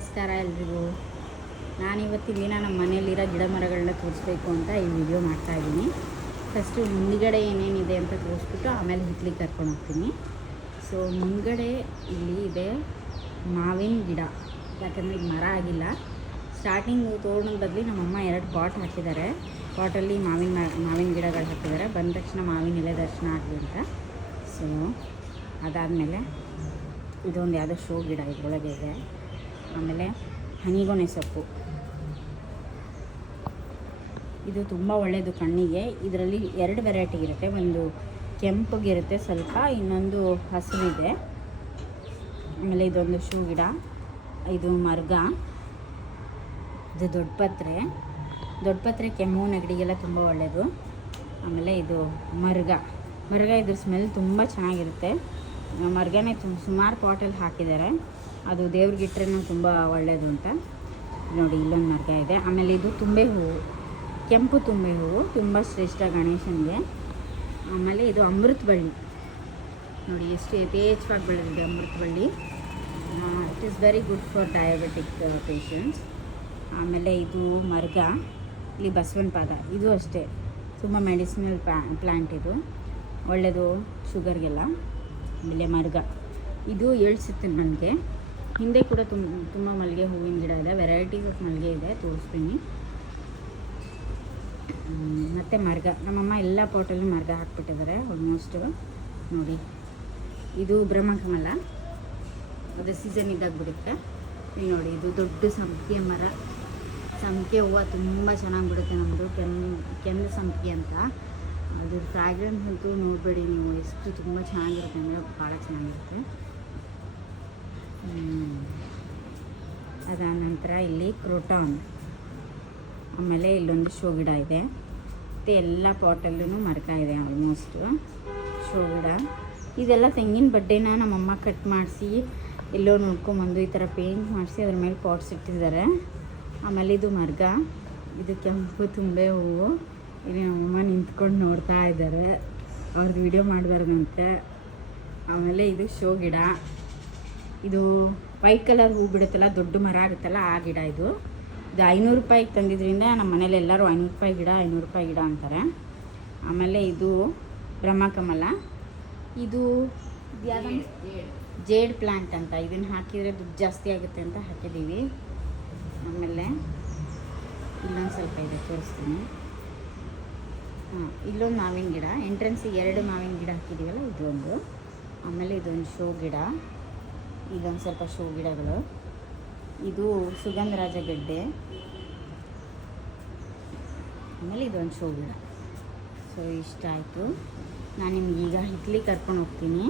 ನಮಸ್ಕಾರ ಎಲ್ರಿಗೂ. ನಾನಿವತ್ತಿನ ದಿನ ನಮ್ಮ ಮನೆಯಲ್ಲಿರೋ ಗಿಡ ಮರಗಳನ್ನ ತೋರಿಸ್ಬೇಕು ಅಂತ ಈ ವಿಡಿಯೋ ಮಾಡ್ತಾಯಿದ್ದೀನಿ. ಫಸ್ಟು ಮುಂದುಗಡೆ ಏನೇನಿದೆ ಅಂತ ತೋರಿಸ್ಬಿಟ್ಟು ಆಮೇಲೆ ಹಿತ್ಲಿಗೆ ಕರ್ಕೊಂಡು ಹೋಗ್ತೀನಿ. ಸೊ ಮುಂದುಗಡೆ ಇಲ್ಲಿ ಇದೆ ಮಾವಿನ ಗಿಡ, ಯಾಕಂದರೆ ಈಗ ಮರ ಆಗಿಲ್ಲ. ಸ್ಟಾರ್ಟಿಂಗು ತೋರಣದ ಬದಲು ನಮ್ಮಮ್ಮ 2 ಪಾಟ್ ಹಾಕಿದ್ದಾರೆ. ಪಾಟಲ್ಲಿ ಮಾವಿನ ಗಿಡಗಳು ಹಾಕಿದ್ದಾರೆ. ಬಂದ ತಕ್ಷಣ ಮಾವಿನ ಎಲೆ ದರ್ಶನ ಆಗಲಿ ಅಂತ. ಸೊ ಅದಾದಮೇಲೆ ಇದೊಂದು ಯಾವುದೋ ಶೋ ಗಿಡ ಇದರೊಳಗೆ ಇದೆ. ಆಮೇಲೆ ಹನಿಗೊನೆ ಸೊಪ್ಪು, ಇದು ತುಂಬ ಒಳ್ಳೆಯದು ಕಣ್ಣಿಗೆ. ಇದರಲ್ಲಿ 2 ವೆರೈಟಿ ಇರುತ್ತೆ, ಒಂದು ಕೆಂಪಗಿರುತ್ತೆ ಸ್ವಲ್ಪ, ಇನ್ನೊಂದು ಹಸಿರಿದೆ. ಆಮೇಲೆ ಇದೊಂದು ಶೂ ಗಿಡ, ಇದು ಮರ್ಗ, ಇದು ದೊಡ್ಡ ಪತ್ರೆ ಕೆಮ್ಮು ನೆಗಡಿಗೆಲ್ಲ ತುಂಬ ಒಳ್ಳೆಯದು. ಆಮೇಲೆ ಇದು ಮರ್ಗ ಇದ್ರ ಸ್ಮೆಲ್ ತುಂಬ ಚೆನ್ನಾಗಿರುತ್ತೆ. ಮರ್ಗನೇ ಸುಮಾರು ಪಾಟಲ್ಲಿ ಹಾಕಿದ್ದಾರೆ. ಅದು ದೇವ್ರಿಗಿಟ್ರೂ ತುಂಬ ಒಳ್ಳೆಯದು ಅಂತ ನೋಡಿ. ಇಲ್ಲೊಂದು ಮರ್ಗ ಇದೆ. ಆಮೇಲೆ ಇದು ತುಂಬೆ ಹೂವು, ಕೆಂಪು ತುಂಬೆ ಹೂವು, ತುಂಬ ಶ್ರೇಷ್ಠ ಗಣೇಶನಿಗೆ. ಆಮೇಲೆ ಇದು ಅಮೃತ ಬಳ್ಳಿ ನೋಡಿ, ಎಷ್ಟು ಯಥೇಚ್ಛವಾಗಿ ಬೆಳೆದಿದೆ ಅಮೃತ ಬಳ್ಳಿ. It is very good for diabetic patients. ಆಮೇಲೆ ಇದು ಮರ್ಗ, ಇಲ್ಲಿ ಬಸವನ ಪಾದ, ಇದು ಅಷ್ಟೇ ತುಂಬ ಮೆಡಿಸಿನಲ್ ಪ್ಲ್ಯಾಂಟ್, ಇದು ಒಳ್ಳೆಯದು ಶುಗರ್ಗೆಲ್ಲ. ಆಮೇಲೆ ಮರ್ಗ ಇದು ಎಳ್ಸಿತ್ತು ನನಗೆ. ಹಿಂದೆ ಕೂಡ ತುಂಬ ಮಲ್ಲಿಗೆ ಹೂವಿನ ಗಿಡ ಇದೆ, ವೆರೈಟೀಸ್ ಆಫ್ ಮಲ್ಲಿಗೆ ಇದೆ, ತೋರಿಸ್ತೀನಿ. ಮತ್ತು ಮರ್ಗ, ನಮ್ಮಮ್ಮ ಎಲ್ಲ ಪಾಟಲ್ಲೂ ಮರ್ಗ ಹಾಕ್ಬಿಟ್ಟಿದ್ದಾರೆ ಆಲ್ಮೋಸ್ಟು ನೋಡಿ. ಇದು ಬ್ರಹ್ಮಕಮಲ, ಅದು ಸೀಸನ್ ಇದ್ದಾಗ ಬಿಡುತ್ತೆ. ಇಲ್ಲಿ ನೋಡಿ, ಇದು ದೊಡ್ಡ ಸಂಪಿಗೆ ಮರ, ಸಂಪಿಗೆ ಹೂವು ತುಂಬ ಚೆನ್ನಾಗಿ ಬಿಡುತ್ತೆ. ನಮ್ಮದು ಕೆಂದು ಸಂಪಿಗೆ ಅಂತ. ಅದ್ರ ಫ್ರಾಗ್ರೆನ್ಸ್ ಅಂತೂ ನೋಡಬೇಡಿ ನೀವು, ಎಷ್ಟು ತುಂಬ ಚೆನ್ನಾಗಿರುತ್ತೆ ಅಂದರೆ ಭಾಳ ಚೆನ್ನಾಗಿರುತ್ತೆ. ಅದಾದ ನಂತರ ಇಲ್ಲಿ ಕ್ರೋಟಾನ್, ಆಮೇಲೆ ಇಲ್ಲೊಂದು ಶೋ ಗಿಡ ಇದೆ. ಮತ್ತು ಎಲ್ಲ ಪಾಟಲ್ಲೂ ಮರ್ಕ ಇದೆ ಆಲ್ಮೋಸ್ಟು ಶೋ ಗಿಡ. ಇದೆಲ್ಲ ತೆಂಗಿನ ಬಡ್ಡೆನ ನಮ್ಮಮ್ಮ ಕಟ್ ಮಾಡಿಸಿ ಎಲ್ಲೋ ನೋಡ್ಕೊಂಬಂದು ಈ ಥರ ಪೇಂಟ್ ಮಾಡಿಸಿ ಅದ್ರ ಮೇಲೆ ಪಾಟ್ಸ್ ಇಟ್ಟಿದ್ದಾರೆ. ಆಮೇಲೆ ಇದು ಮರ್ಗ, ಇದು ಕೆಂಪು ತುಂಬೆ ಹೂವು. ಇಲ್ಲಿ ನಮ್ಮಮ್ಮ ನಿಂತ್ಕೊಂಡು ನೋಡ್ತಾ ಇದ್ದಾರೆ, ಅವ್ರದ್ದು ವಿಡಿಯೋ ಮಾಡಬಾರ್ದಂತೆ. ಆಮೇಲೆ ಇದು ಶೋ ಗಿಡ, ಇದು ವೈಟ್ ಕಲರ್ ಹೂ ಬಿಡುತ್ತಲ್ಲ, ದೊಡ್ಡ ಮರ ಆಗುತ್ತಲ್ಲ ಆ ಗಿಡ. ಇದು 500 ರೂಪಾಯಿಗೆ ತಂದಿದ್ದರಿಂದ ನಮ್ಮ ಮನೇಲಿ ಎಲ್ಲರೂ 500 ರೂಪಾಯಿ ಗಿಡ ಅಂತಾರೆ. ಆಮೇಲೆ ಇದು ಬ್ರಹ್ಮಕಮಲ, ಇದು ಯಾವ್ದು ಜೇಡ್ ಪ್ಲ್ಯಾಂಟ್ ಅಂತ, ಇದನ್ನು ಹಾಕಿದರೆ ದುಡ್ಡು ಜಾಸ್ತಿ ಆಗುತ್ತೆ ಅಂತ ಹಾಕಿದ್ದೀವಿ. ಆಮೇಲೆ ಇಲ್ಲೊಂದು ಸ್ವಲ್ಪ ಇದೆ, ತೋರಿಸ್ತೀನಿ. ಇಲ್ಲೊಂದು ಮಾವಿನ ಗಿಡ, ಎಂಟ್ರೆನ್ಸಿಗೆ 2 ಮಾವಿನ ಗಿಡ ಹಾಕಿದ್ದೀವಲ್ಲ, ಇದೊಂದು. ಆಮೇಲೆ ಇದೊಂದು ಶೋ ಗಿಡ, ಇದೊಂದು ಸ್ವಲ್ಪ ಶೋ ಗಿಡಗಳು. ಇದು ಸುಗಂಧರಾಜ ಗೆಡ್ಡೆ. ಆಮೇಲೆ ಇದೊಂದು ಶೋ ಗಿಡ. ಸೊ ಇಷ್ಟ ಆಯಿತು. ನಾನು ನಿಮ್ಗೆ ಈಗ ಹಿತ್ಲಿಗೆ ಕರ್ಕೊಂಡು ಹೋಗ್ತೀನಿ.